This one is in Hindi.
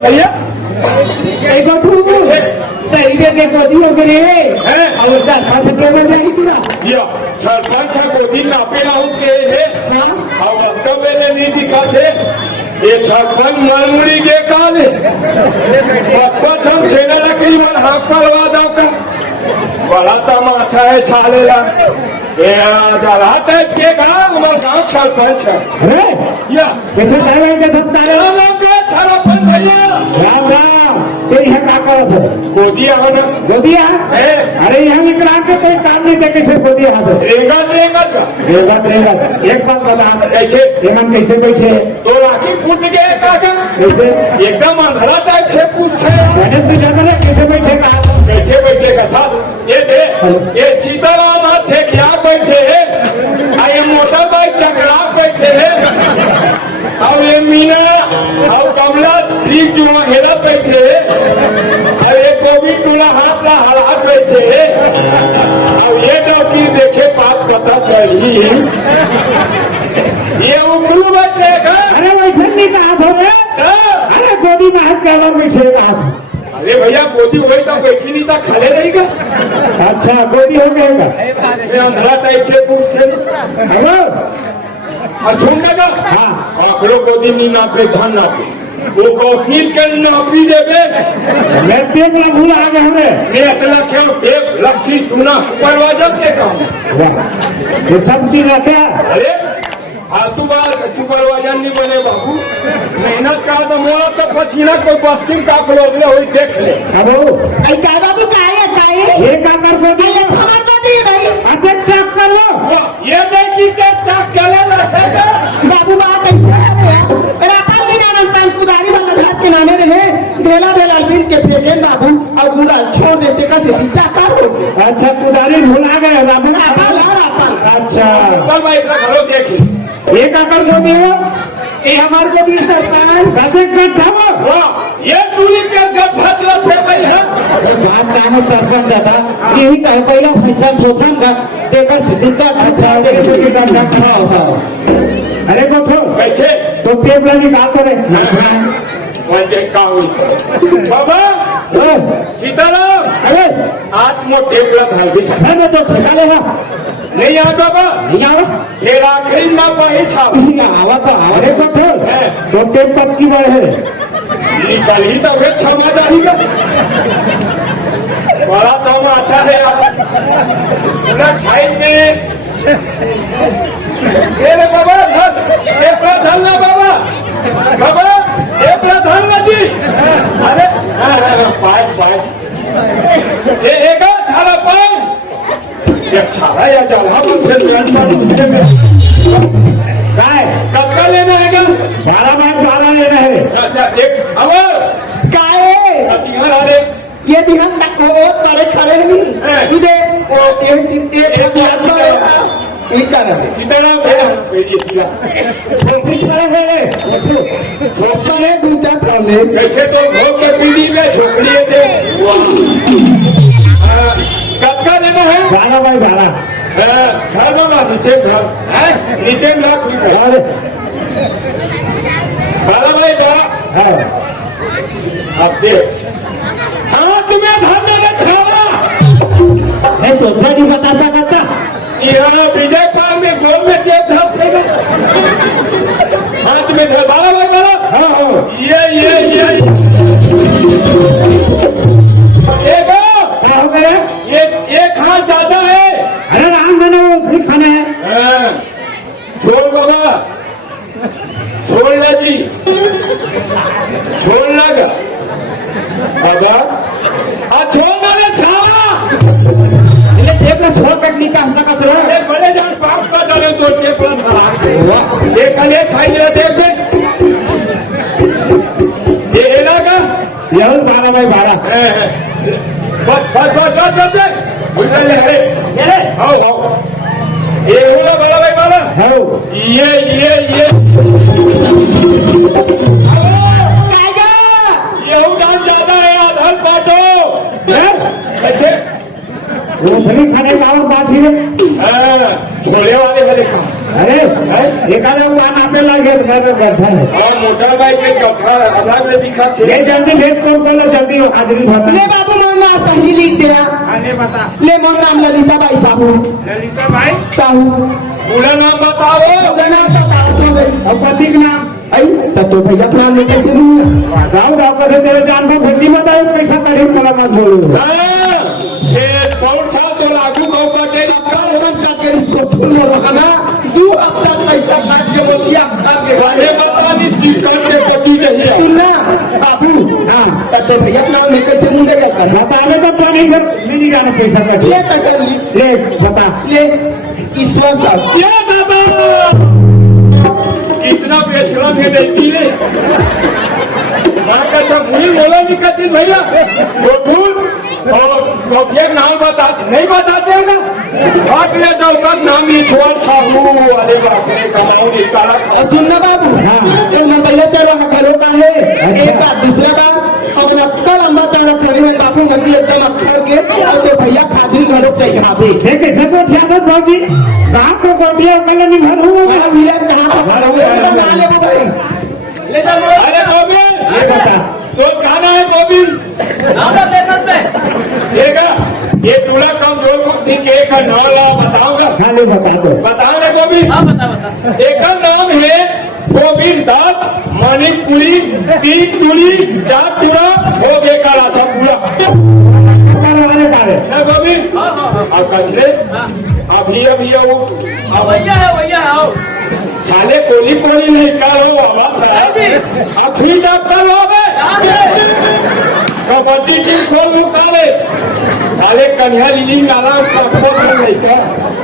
भैया एक और तू सही के गोदी हो गए हैं और सरपंच के बजाई दिया या सरपंच गोदी नापे लाऊं के है हाँ अब तब मैंने नहीं दिखा थे ये सरपंच मालूड़ी के काले पप्पा हम छेना लकड़ी वन हाथ करवा दो का बड़ा तमाशा है छालेला ये जरा तक के गांव हमारे गांव सरपंच है अरे या कैसे ड्राइवर के दस साल राम के सरपंच भैया राम राम तेरी है काका है गोदी आओ ना गोदिया है अरे यहाँ निकला के कोई काम नहीं दे कैसे गोदिया हाथ रेगत रेगत का रेगत एक बात बता कैसे एमन कैसे बैठे तो राखी फूट गए काका कैसे एकदम अंधेरा टाइप से पूछे मैंने तो जाना है कैसे बैठेगा कैसे बैठेगा था ये दे ये सीताराम थे क्या बैठे है और ये मोटर बाइक चकरा बैठे है और ये मीना और कमला ठीक जो हेरा बैठे है और ये गोविंद टूला हाथ ला हाथ बैठे है और ये डॉक्टर देखे बात पता चली ये उकलू बैठेगा अरे वैसे नहीं कहा था अरे गोदी में हाथ करवा बैठेगा अरे भैया गोदी हुई तो बैठी नहीं था खड़े रहेगा अच्छा गोदी हो जाएगा अंधेरा टाइप से पूछते हेलो और झूम लगा हाँ आंकड़ों गोदी नहीं नापे धान नापे वो गौफीर के नापी देवे मैं पेट में भूल आ गया हमें मैं अकेला क्यों एक लक्ष्मी चुना सुपरवाइजर के काम ये सब चीज रखे अरे फालतू बात सुपरवाइजर नहीं बने बाबू मेहनत का तो मोड़ा तो पसीना कोई बस्ती का क्लोज ले हुई देख ले अब क्या बाबू का है का है ये काम कर गोदी ये खबर तो दी नहीं अध्यक्ष चेक कर लो ये देखी के चाक चले रखेगा बाबू बात ऐसे है मेरा अपन नहीं जाना पान कुदारी वाला घर के नाने रहे डेला डेला बिन के फेंके बाबू और बुला छोड़ देते का देती चाकार हो गए अच्छा कुदारी भुला गए बाबू रापा ला रापा अच्छा कल भाई इतना घरों देखी ये का कर गोदी हो ये हमारे गोदी सरपंच अध्यक्ष था ये दूरी के गड्ढा थे भाई है बात काने सरपंच दादा यही कहे पहिला पैसा थोथम का देकर सुतिका अच्छा अरे गोठो कैसे तो टेप लगी बात करे म्हणजे काऊ बाबा सीताराम अरे आज मोठे घाल भी मैं तो ठेका लेगा नहीं आ बाबा नहीं आवा फिर आखिरी ना पाही छाप आवा तो आवा अरे गोठो तो टेप कब की बढ़े निकल ही तो वे क्षमा जाएगा बड़ा दम अच्छा है आप पूरा छाई में रे बाबा ये प्रधान ना बाबा बाबा ये प्रधान ना जी अरे पाँच पाँच ये एक थारा पाँच ये थारा या जला काय कब लेना है क्या 12 लेना है अच्छा एक अवर का है तीन अरे ये दिहन तक वो बड़े खड़े नहीं तू दे वो ये सित्ते बड़े ये कर दे सीताराम भेजिए दिया कुछ बड़े है छोटा है दूसरा थाने कैसे तो घोर के पीढ़ी में झोपड़िए थे कब का लेना है 12 घर बाबा नीचे घर नीचे लाख अरे बाबा भाई बाबा अब दे हाथ में धरने का छावा मैं सोचना नहीं बता सकता यहाँ विजय पाल में गोल में जेब धर थे हाथ में धर बाबा भाई बाबा हाँ ये क्या हो गया एक हाथ ज्यादा है अरे राम देना वो फ्री खाना है छोड़ बाबा छोड़ ना जी छोड़ लगा बाबा छोड़ ना रे छावा ये टेप ना छोड़ कर निकाल सका सर अरे बड़े जान पाप का डाले तो टेप था ये कल ये छाई ले टेप दे ये हेला का यही 12 बस उधर ले अरे आओ ये होला बड़ा भाई बाला हो ये कागा ये उड़ान ज्यादा है आधार पाटो अच्छे वो फ्री खाने का और बात ही है छोले वाले वाले का अरे एखादा हुआ नापे लगे तो मैं तो गड्ढा है और मोटर बाइक के गड्ढा हमरा में दिखा छे ये जल्दी लेस कौन कर लो जल्दी हाजिरी बता ले बाबू मोर नाम पहली लिख दे आने बता ले मोर नाम ललिता बाई साहू ललिता भाई साहू पूरा नाम बताओ पूरा नाम बताओ तो भाई और पति का नाम आई तो भैया अपना नाम कैसे लूंगा राव राव कर तेरे जान को भट्टी बताओ पैसा तारीफ करा मत बोलो ये कौन सा तो लागू को कटे तू अपना पैसा काट के बोलिया खा के वाले बतानी चिकन के कटी चाहिए सुनना बाबू तो भैया अपना नाम कैसे लूंगा या कर बताने तो पानी घर नहीं जाना पैसा का ले तक ले बता ले ईश्वर साहब ये दादा कितना बेचना है बेटी ने मां का सब मुझे बोला नहीं करती भैया वो फूल और कौन नाम बता नहीं बताते ना हाथ में डॉक्टर नाम ये छोड़ साहू वाले बाप रे कमाओ ये सारा और सुनना बाबू ये मैं भैया चल रहा घरों का है एक बात दूसरा बात अपना कल अम्बा ताना खड़े हैं बापू मंदिर एकदम अखर के और तो भैया खादरी घरों चाहिए भाभी ये कैसे को ध्यान बाजी रात को गोटिया पहले नहीं भर हुआ वहाँ विलेज कहाँ पर बना ले वो भाई अरे गोविंद ये बता तो खाना है गोविंद ये पूरा कम जोर कुत्ती के का नाम बताऊंगा खाली बता दो बताओगे गोविंद एक का नाम है गोविंद दत्त मणिपुरी तीनपुरी जाटपुरा हो बेकार अच्छा पूरा करवाने वाले ना गोविंद और कचरे अभी आओ साले कोली नहीं करो अब फिर जब करो कबड्डी टीम खोल मुकाबले साले कन्या लीली नाला नहीं कर